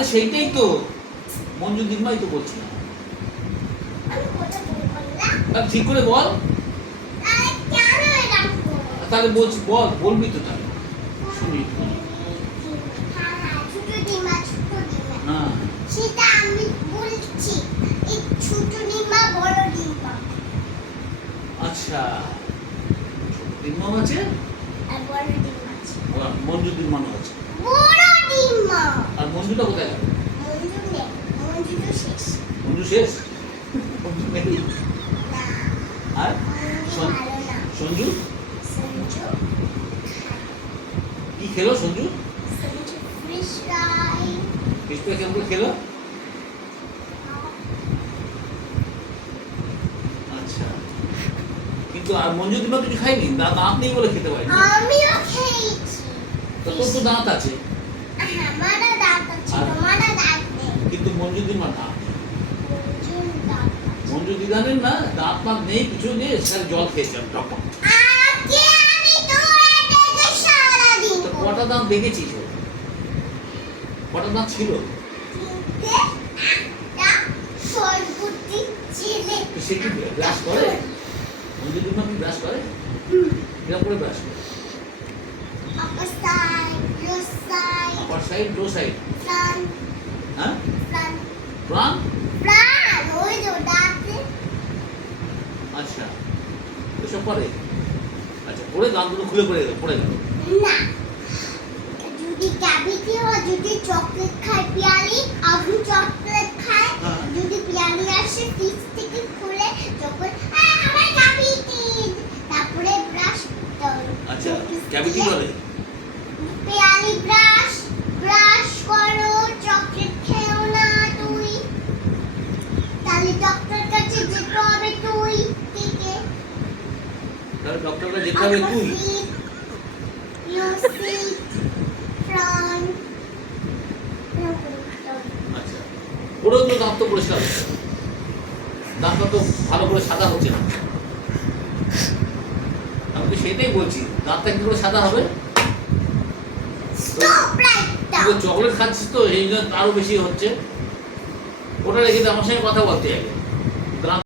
আরে সেইটাই তো মঞ্জু দিদিমাই তো বলছি না। ঠিক করে বল। তাহলে বলছি বল, বলবি তো তাহলে শুনি। হ্যাঁ সেটা আমি বলছি, এই ছোট ডিম্বা বড় ডিম্বা। আচ্ছা, ডিম্বা আছে আর বড় ডিম্বা আছে। মঞ্জু দিদিমানো আছে। বড় ডিম্বা। আর মঞ্জুটা কোথায় গেল? মঞ্জু নেই, মঞ্জু তো শেষ। মঞ্জু শেষ? মঞ্জু নেই। না, আর মঞ্জু ভালো না। সঞ্জু সঞ্জু কি খেলো? Sanju Sanju fish fry. ফিশটা কেমন করে খেলো? আচ্ছা, কিন্তু আর মঞ্জু দিদিমা কিছু খাইনি, দাঁত নেই বলে খেতে পারিনি। আমিও খেয়েছি। তো তোর তো দাঁত আছে। আমারও দাঁত আছে, তোমারও দাঁত নেই। কিন্তু মঞ্জু দিদিমার দাঁত নেই। মঞ্জুর দাঁত আছে। মঞ্জু দিদানের না দাঁত মাত নেই, কিছু নেই, স্যার জল খেয়েছিলাম টক। আজকে আমি তোর থেকে সারাদিন তো কটা দাঁত দেখেছিস ওর? কটা দাঁত ছিল? তিনটে, একটা সরপুটি ছেলে। সে কি ব্রাশ করে? মঞ্জু দিদিমা কি ব্রাশ করে? কিরকম করে ব্রাশ করে? upper side, lower side, upper side, low side? front, হ্যাঁ, front, প্রাণ। front, ওই যে দাঁতে। আচ্ছা, এসব করে? আচ্ছা, পরে দাঁতগুলো খুলে পড়ে গেল। না, যদি ক্যাভিটি হয়, যদি চকলেট খায় পিয়ালি, আগুন চকলেট খায়, হ্যাঁ। যদি পিয়ালি আসে ফ্রিজ থেকে খুলে যখন আমার ক্যাভিটি, তারপরে ব্রাশ আচ্ছা, ক্যাভিটি বলে? পিয়ালি ব্রাশ ব্রাশ করো, চকলেট খেও না তুই, তাহলে ডক্টর কাছে যেতে হবে তুই থেকে। তাহলে ডক্টরকে যেতে হবে তুই? You sit front. আচ্ছা, ওরেও তো দাঁত তো পরিষ্কার হচ্ছে, দাঁতটা তো ভালো করে সাদা হচ্ছে না। আমি তো সেটাই বলছি, দাঁতটা কি করে সাদা হবে? Stop right তুই now. চকলেট খাচ্ছিস তো এই জন্য আরো বেশি হচ্ছে। ওটা রেখে আমার সঙ্গে কথা বলতে হবে।